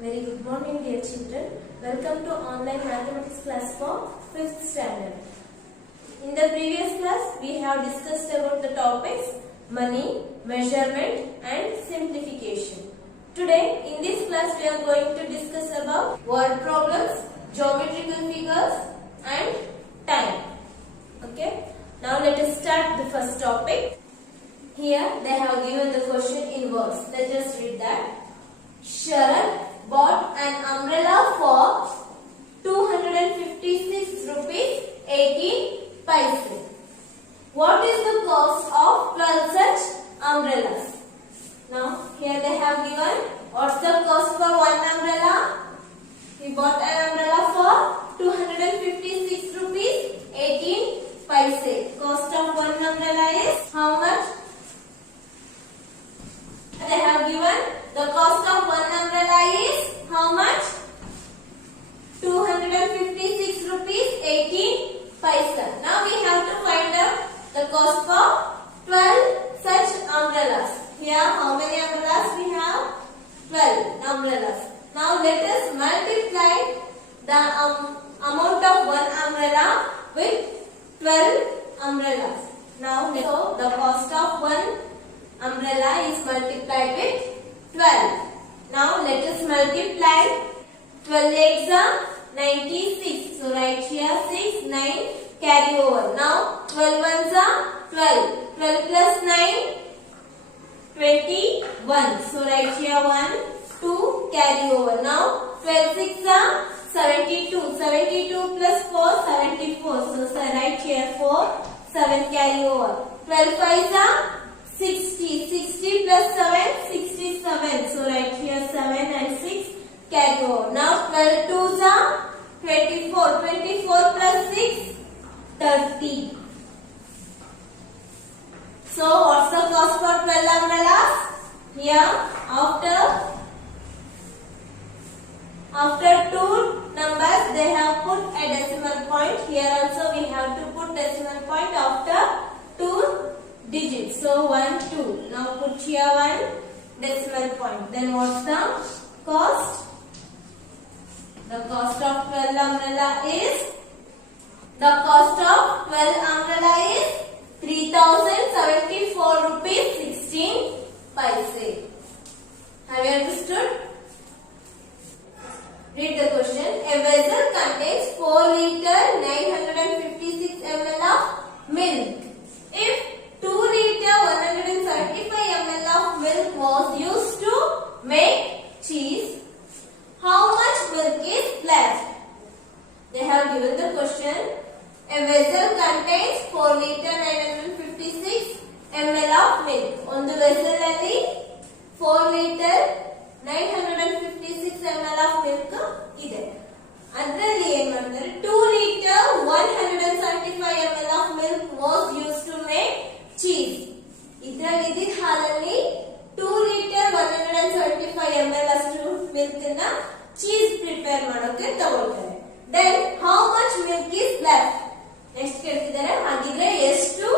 Very good morning, dear children. Welcome to online mathematics class for 5th standard. In the previous class, we have discussed about the topics money, measurement and simplification. Today, in this class, we are going to discuss about word problems, geometrical figures and time. Okay. Now let us start the first topic. Here they have given the question in words. Let us read that. Sharat bought an umbrella for 256 rupees 18 paise. What is the cost of 12 such umbrellas? Now here they have given what's the cost for one umbrella. He bought an umbrella for 256 rupees 18 paise. Cost of one umbrella is how much? They have given the cost of one umbrella is how much? 256 rupees 18 paise. Now we have to find out the cost for 12 such umbrellas. Here how many umbrellas we have? 12 umbrellas. Now let us multiply the amount of one umbrella with 12 umbrellas. Now so the cost of one umbrella is multiplied with 12. Now let us multiply 12 eggs are 96. So write here 6, 9, carry over. Now 12 ones are 12. 12 plus 9, 21. So write here 1, 2, carry over. Now 12 6 are 72. 72 plus 4, 74. So write here 4, 7 carry over. 12 5 are 60. 60 plus 7, 67. So write here 7 and 6 carry over. Now 12 2s are 24. 24 plus 6, 30. So what's the cost for 12 umbrellas? Here after two numbers they have put a decimal point. Here also we have to put decimal point after two digits. So 1, 2. Now put here 1 decimal point. Then what's the cost? The cost of 12 umbrella is 3074 rupees 16 paise. Have you understood? Read the question. A vessel contains 4 liter 956 ml of milk. If 2 liter 175 ml of milk was used to make cheese, how much milk is left? They have given the question. A vessel contains 4 liter 956 ml of milk. On the vessel alli 4 liter 956 ml of milk ಇದೆ. ಅದರಲ್ಲಿ ಏನು ಮಾಡ್ತಾರೆ 2 liter 175 ml of milk was used to make cheese. ಇದರಲ್ಲಿ ಇದ್ದ ಹಾಲಲ್ಲಿ 2 liter 175 ml ಅಷ್ಟು milk ಅನ್ನ cheese prepare ಮಾಡೋಕೆ ತಗೊಳ್ತಾರೆ. Then how much milk is left? Next ಕೇಳ್ತಿದ್ದಾರೆ ಹಾಗಿದ್ರೆ ಎಷ್ಟು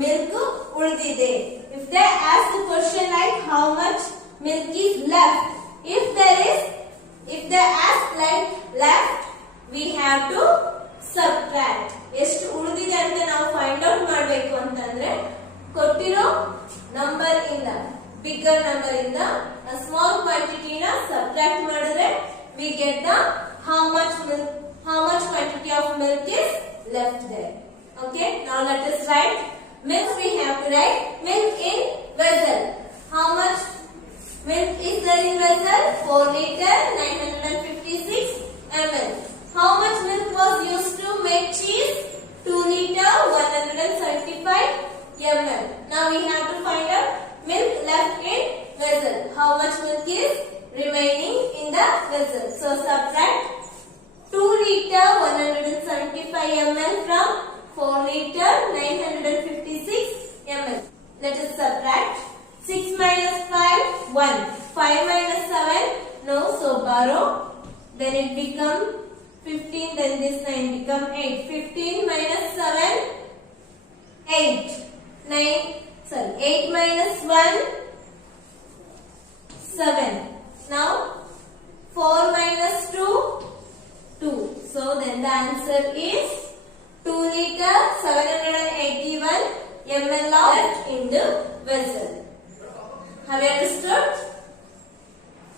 ಮಿಲ್ಕ್ ಉಳಿದಿದೆ? If they ask the question like how much milk is left, if they ask like left, we have to subtract. ಎಷ್ಟು ಉಳಿದಿದೆ ಅಂತ ನಾವು ಫೈಂಡ್ ಔಟ್ ಮಾಡಬೇಕು ಅಂತಂದ್ರೆ ಕೊಟ್ಟಿರೋ ನಂಬರ್ ಇಂದ ಬಿಗ್ಗರ್ ನಂಬರ್ ಇಂದ ಸ್ಮಾಲ್ ಕ್ವಾಂಟಿಟಿ ನ ಸಬ್ಟ್ರಾಕ್ಟ್ ಮಾಡಿದ್ರೆ we get the how much quantity of milk is left there. Okay, now let us write milk. We have to write milk in vessel. How much milk is there in vessel? 4 liter 956 ml. How much milk was used to make cheese? 2 liter 175 ml. Now we have to find out milk left in vessel. How much milk is remaining in the vessel? So subtract 2 liter 175 ml from 4 liter 956 ml. Let us subtract. 6 minus 5, 1. 5 minus 7, no, so borrow. Then it become 15, then this 9 become 8. 15 minus 7, 8. 8 minus 1, 7. Now 4 minus 2, 2. So then the answer is 2 liter 781 ml of in the vessel. Have you understood?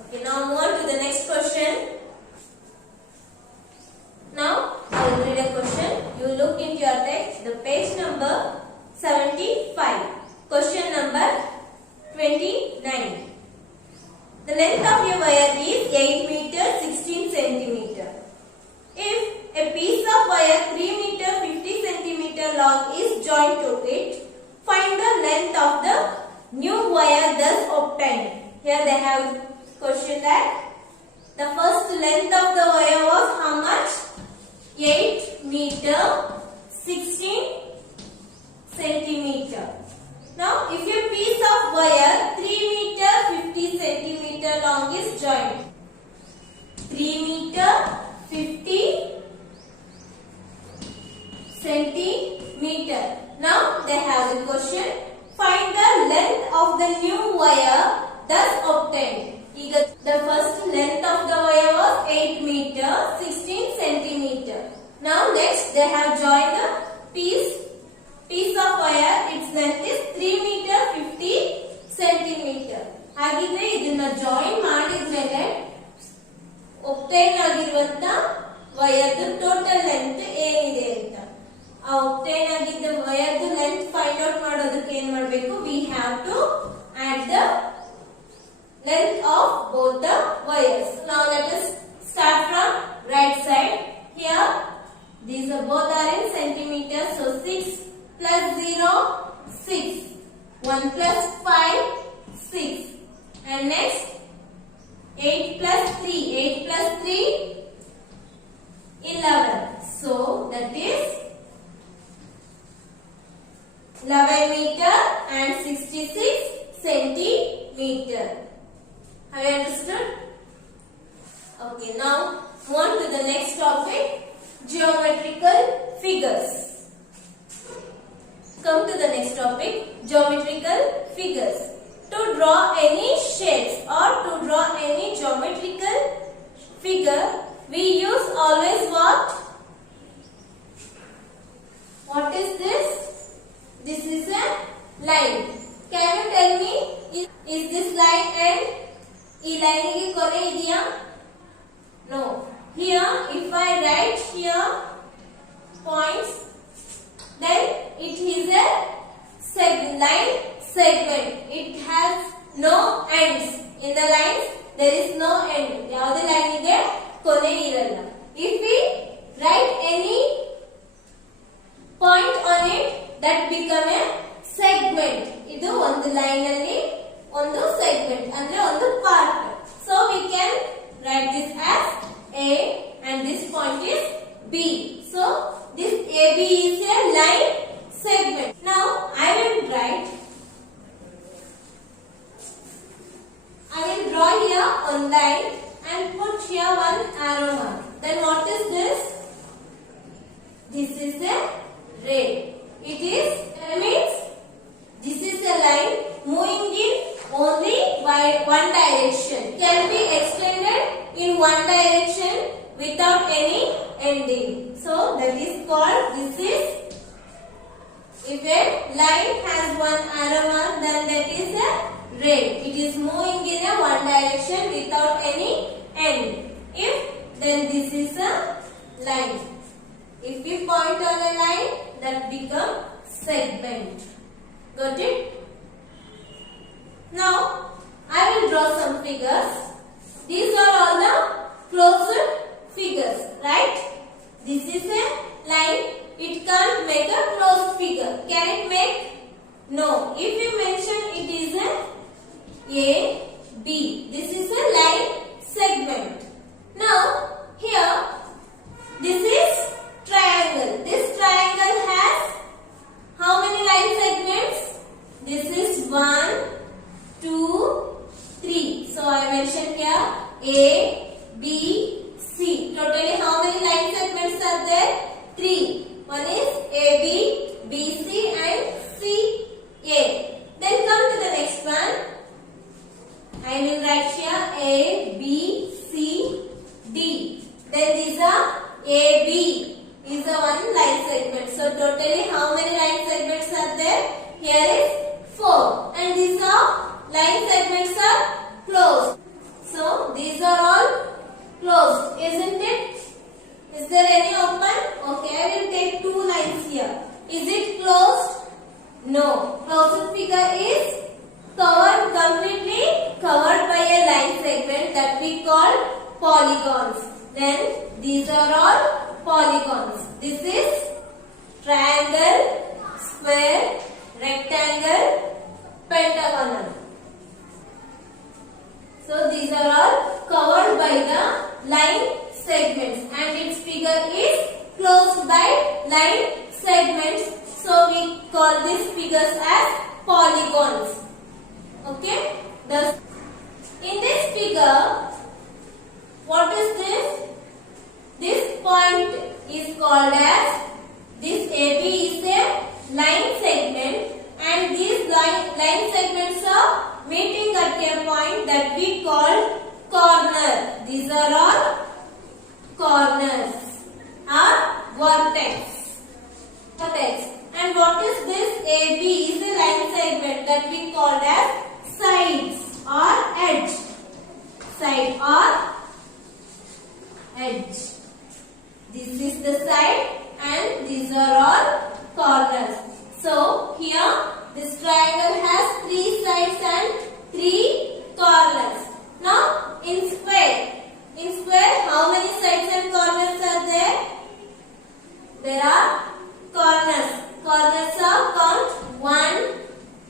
Okay, now move on to the next question. Now I will read a question. You look into your text, the page number 75. Question number 29. The length of your wire is 8 meter 16 centimeter. If a piece of wire 3 meter 50 centimeter long is joined to it, find the length of the new wire thus obtained. Here they have question that the first length of the wire was how much? 8 meter 16 centimeter. Now if a piece of wire 3 meter 50 centimeter long is joined, 3 meter 50 centimeter. Now they have the question, find the length of the new wire thus obtained. The first length of the wire was 8 meter 16 centimeter. Now next they have joined the piece of wire, its length is 3 meter 50 centimeter. ಹಾಗಿದ್ರೆ ಇದನ್ನ join ಮಾಡಿದ್ಮೇಲೆ obtain ಆಗಿರುವಂತ ವಯರ್ದು total length ಏನಿದೆ ಅಂತ, ಆ obtain ಆಗಿದ್ದ ವಯರ್ದು length find out ಮಾಡೋದಕ್ಕೆ ಏನ್ ಮಾಡಬೇಕು? We have to add the length of both the wires. Now let us start from right side. Here these are both are in centimeters, so 6 plus 0 6, 1 plus 5 6, and next 8 plus 3 11. So that is 11 meter and 66 centimeter. Have you understood? Okay, now move on to the next topic, geometrical figures. Come to the next topic, geometrical figures. To draw any shapes or to draw any geometrical figure, we use always what? What is this? This is a line. Can you tell me, is this line end? Ee line ge kore idiya? No. Here, if I write here points, then it is a line segment. It has no ends. In the lines, there is no end. Yavade line ige kone iralla. If we write any point on it, that become a segment. Idu ಒಂದು line alli ಒಂದು segment andre ಒಂದು part. So we can write this as A and this point is B. So this AB is a line segment. Now I will draw here one line and put here one arrow mark. Then what is this? This is a ray. It means this is a line moving in only by one direction. Can be extended in one direction without any ending. So that is called, this is, if a line has one arrow mark, then that is a ray. It is moving in a one direction without any end. If, then this is a line. If we point on a line, that become segment. Got it? Now I will draw some figures. These are all the closed figures, right? This is a line. It can't make a closed figure. Can it make? No. If you mention it is a B. This is a line segment. Now here this is triangle. This triangle has how many line segments? This is 1, 2, 3. So I mentioned here A, B, C. Totally how many line segments are there? 3. One is AB, BC and CA. Then come to the next one. I will write here A, B, C AB is the one line segment. So totally how many line segments are there? Here is 4. And these are line segments are closed. So these are all closed, isn't it? Is there any open? Okay, I will take 2 lines here. Is it closed? No. Closed figure is covered, completely covered by a line segment that we call polygons. Then these are all polygons. This is triangle, square, rectangle, pentagonal. So these are all covered by the line segments and its figure is closed by line segments. So we call these figures as polygons. Okay? In this figure, what is this? This point is called as, this AB is a line segment and these line segments are meeting at a point that we call corner. These are all corners or vertex. And what is this? AB is a line segment that we called as sides or edge. Side or edge. This is the side and these are all corners. So here this triangle has 3 sides and 3 corners. Now in square how many sides and corners are there? There are corners. Corners are count 1,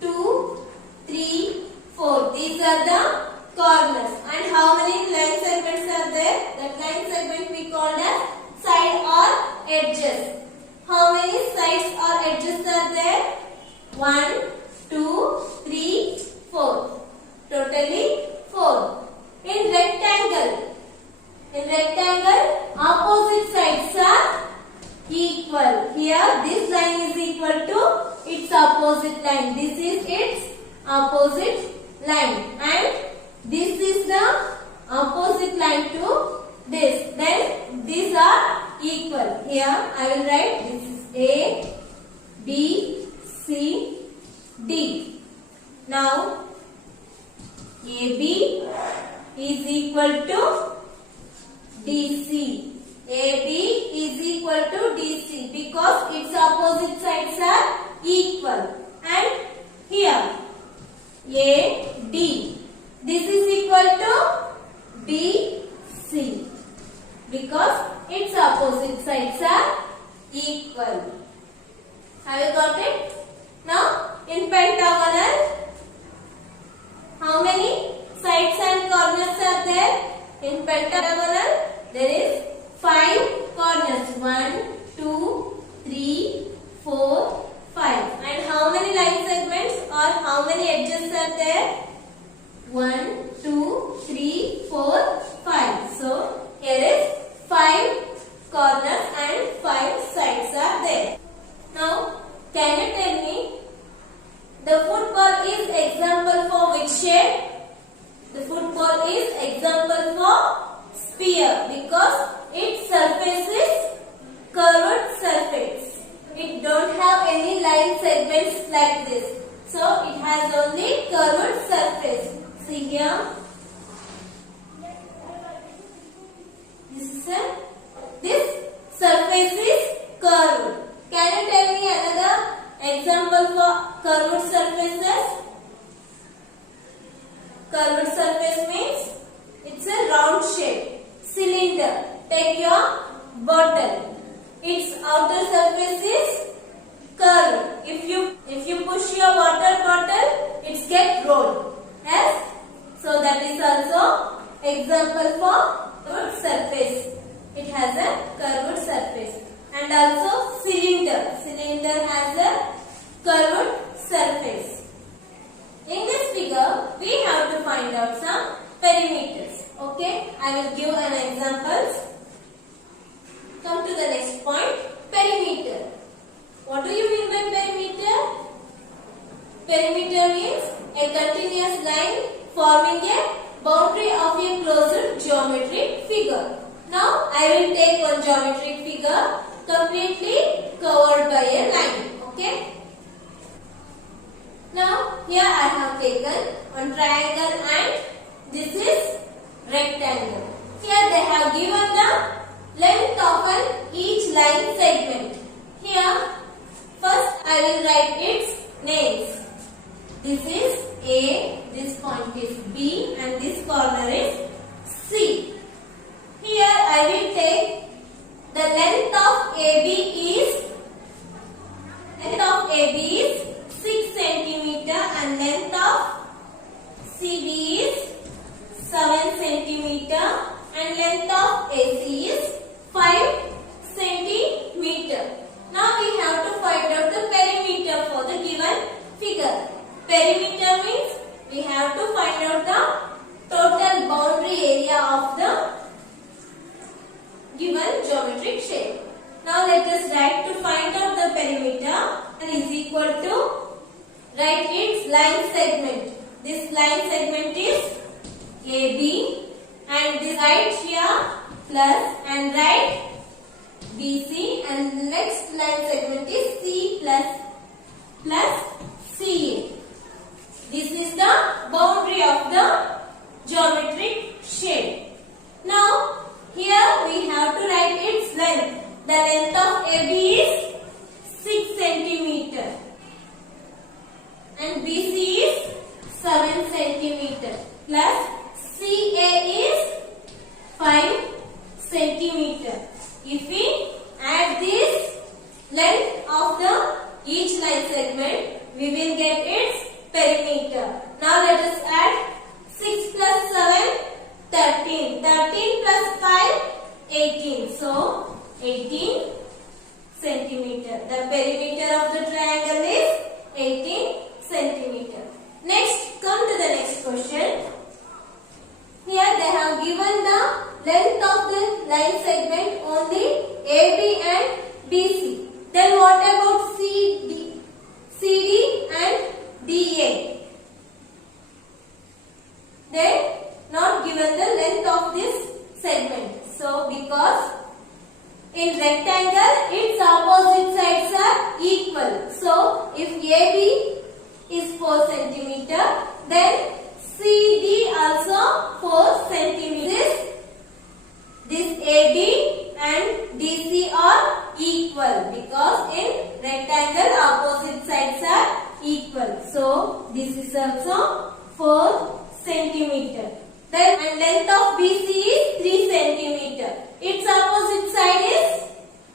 2, 3, 4. These are the corners. And how many line segments are there? That line segment we called as side or edges. How many sides or edges are there? 1, 2, 3, 4. Totally 4. In rectangle, opposite sides are equal. Here this line is equal to its opposite line. This is its opposite line and this is the opposite line to this. Then these are equal. Here I will write this is A, B, C, D. Now AB is equal to DC. AB is equal to DC because its opposite sides are equal. And here AD, this is equal to BC because its opposite sides are equal. Have you got it? Now in pentagonal, how many sides and corners are there? In pentagonal there is 5 corners. 1, 2, 3, 4, 5. And how many line segments or how many edges are there? 1, 2, 3, 4, 5. So here is 5 corners and 5 sides are there. Now can you tell me the football is example for which shape? The football is example for sphere because its surface is curved surface. It don't have any line segments like this. So it has only curved surface. See here. This surface is curved. Can you tell me another example for curved surfaces? Curved surface means it's a round shape. Cylinder. Take your bottle. Its outer surface is curved. If you push your water bottle, it gets rolled. Yes? So that is also example for curved surface. It has a curved surface. And also cylinder. Cylinder has a curved surface. In this figure, we have to find out some perimeters. Okay, I will give an examples. Come to the next point, perimeter. What do you mean by perimeter? Perimeter means a continuous line forming a boundary of a closed geometric figure. Now I will take one geometric figure completely covered by a line. Okay. Now here I have taken one triangle and this is rectangle. Here they have given the length of each line segment. Here first I will write its names. This is A, this point is B and this corner is C. Here I will take the length of AB is 6 centimeter and length of CB is 7 centimeter and length of AC is 5 centimeter. Now we have to find out the perimeter for the given figure. Perimeter means we have to find out the total boundary area of the given geometric shape. Now let us write to find out the perimeter and is equal to write its line segment. This line segment is AB and this right here plus and write BC and next line segment is C plus CA. This is the boundary of the geometric shape. Now here we have to write its length. The length of AB is 6 centimeter and BC is 7 centimeter plus CA is 5 centimeter. If we add this length of the each line segment, we will get its perimeter. Now let us add 6 plus 7, 13. 13 plus 5, 18. So 18 centimeter. The perimeter of the triangle is 18 centimeter. Next, come to the next question. Here they have given the length of the line segment only AB and BC. Then what about CD and DA? They not given the length of this segment. So because in rectangle its opposite sides are equal. So if AB is 4 centimeter, then CD also 4 centimeters. This AB and DC are equal because in rectangle opposite sides are equal. So this is also 4 centimeter. Then and length of BC is 3 centimeter. Its opposite side is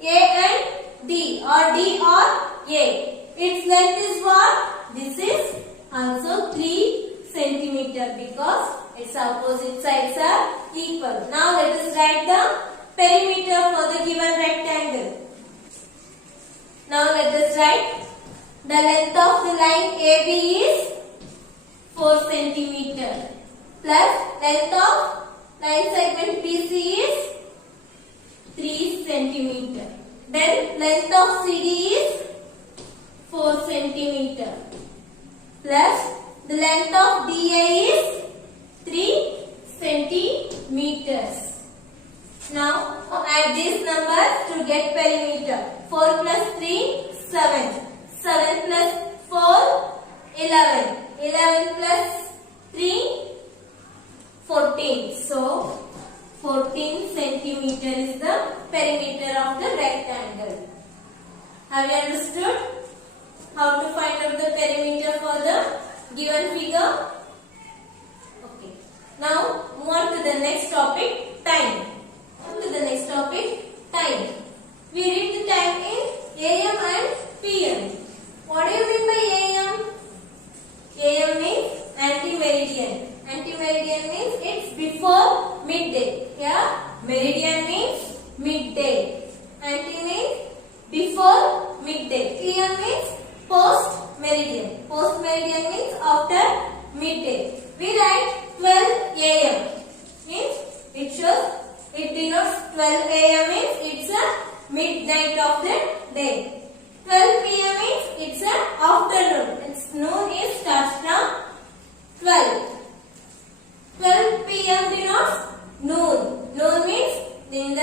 A and D or D or A. Its length is what? This is also 3 centimeter because its opposite sides are equal. Now let us write the perimeter for the given rectangle. Now let us write the length of the line AB is 4 centimeter plus length of line segment BC is 3 centimeter. Then length of CD is 4 centimeter plus the length of DA is 3 centimeters. Now add these numbers to get perimeter. 4 plus 3, 7. 7 plus 4, 11. 11 plus 3, 14. So 14 centimeter is the perimeter of the rectangle. Have you understood how to find out the perimeter for the given figure? Okay. Now move on to the next topic, time. On to the next topic, time. We read the time in AM and PM. What do you mean by AM? AM means anti-meridian. Anti-meridian means it's before midday. Here, meridian means midday. Anti means before midday. PM means post-meridian. Post-meridian means after midday. We write 12 AM. Means it shows, it denotes 12 AM means it's a midnight of the day. 12 PM means it's a afternoon. Its noon is starts from 12. 12 PM denotes noon. Noon means in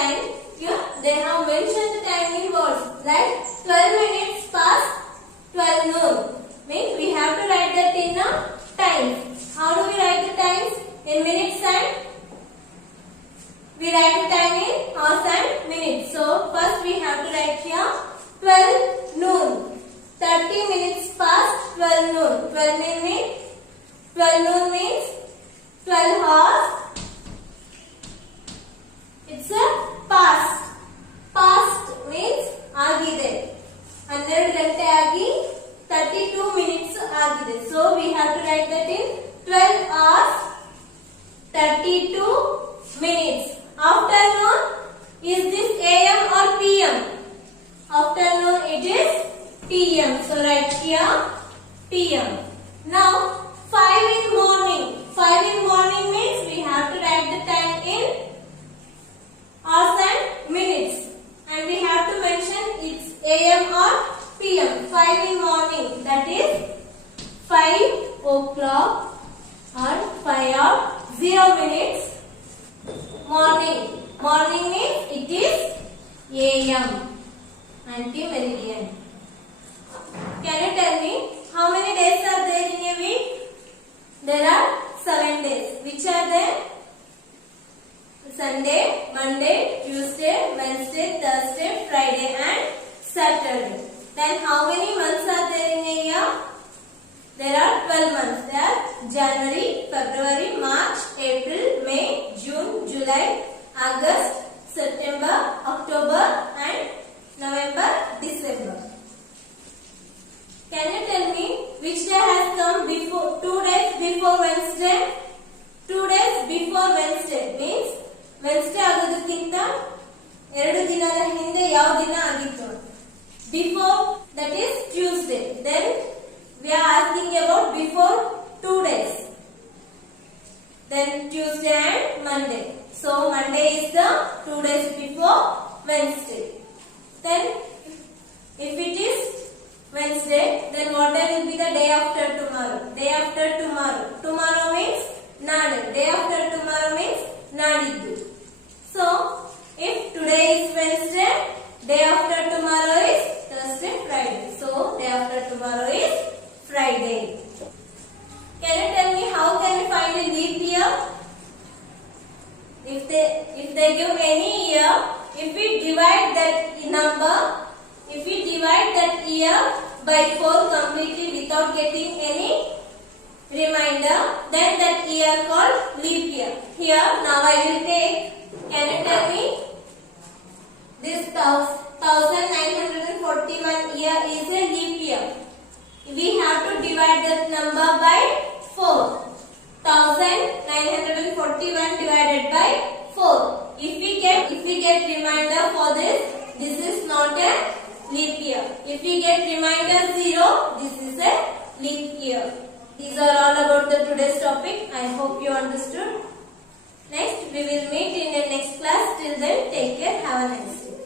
time. Here they have mentioned the time in words like 12 minutes past 12 noon. Means we have to write that in a time. How do we write the times? In minutes and we write the time in hours and minutes. So first we have to write here 12 noon. 30 minutes past 12 noon. 12 noon means 12 hours. It's a past. Past means agide. 12 ಗಂಟೆ ಆಗಿ 32 minutes ಆಗಿದೆ. So we have to write that in 12 hours 32 minutes. Afternoon, is this AM or PM? Afternoon it is PM. So write here PM. Now 5 in morning. 5 in morning means we have to write the time in hours and minutes. And we have to mention it's AM or PM. 5 in morning, that is 5 o'clock or 5 or 0 minutes. Morning. Morning means it is AM. Anti-meridian. Can you tell me how many days are there in a week? There are 7 days. Which are there? Sunday, Monday, Tuesday, Wednesday, Thursday, Friday and Saturday. Then how many months are there in a year? There are 12 months. There are January, February, March, April, May, June, July, August, September, October and November, December. Can you tell me which day has come before 2 days before Wednesday? 2 days before Wednesday means Wednesday ಆಗೋದಕ್ಕಿಂತ 2 ದಿನದ ಹಿಂದೆ ಯಾವ ದಿನ ಆಗಿತ್ತು? Before, that is Tuesday. Then we are asking about before 2 days. Then Tuesday and Monday. So Monday is the 2 days before Wednesday. Then if it is Wednesday, then what day will be the day after tomorrow? Day after tomorrow. Tomorrow means Nadu. Day after tomorrow means Nadiddu. So if today is Wednesday, day after tomorrow is Thursday, Friday. So day after tomorrow is Friday. Can you tell me how can we find a leap year? If they give any year, if we divide that number, if we divide that year by 4 completely without getting any remainder, then that year called leap year. Here now I will take. Can you tell me? This 1941 year is a leap year. We have to divide that number by 4. 1941 divided by 4. If we get remainder for this is not a leap year. If we get remainder 0, this is a leap year. These are all about the today's topic. I hope you understood. Next, we will meet in the next class. Till then, take care. Have a nice day.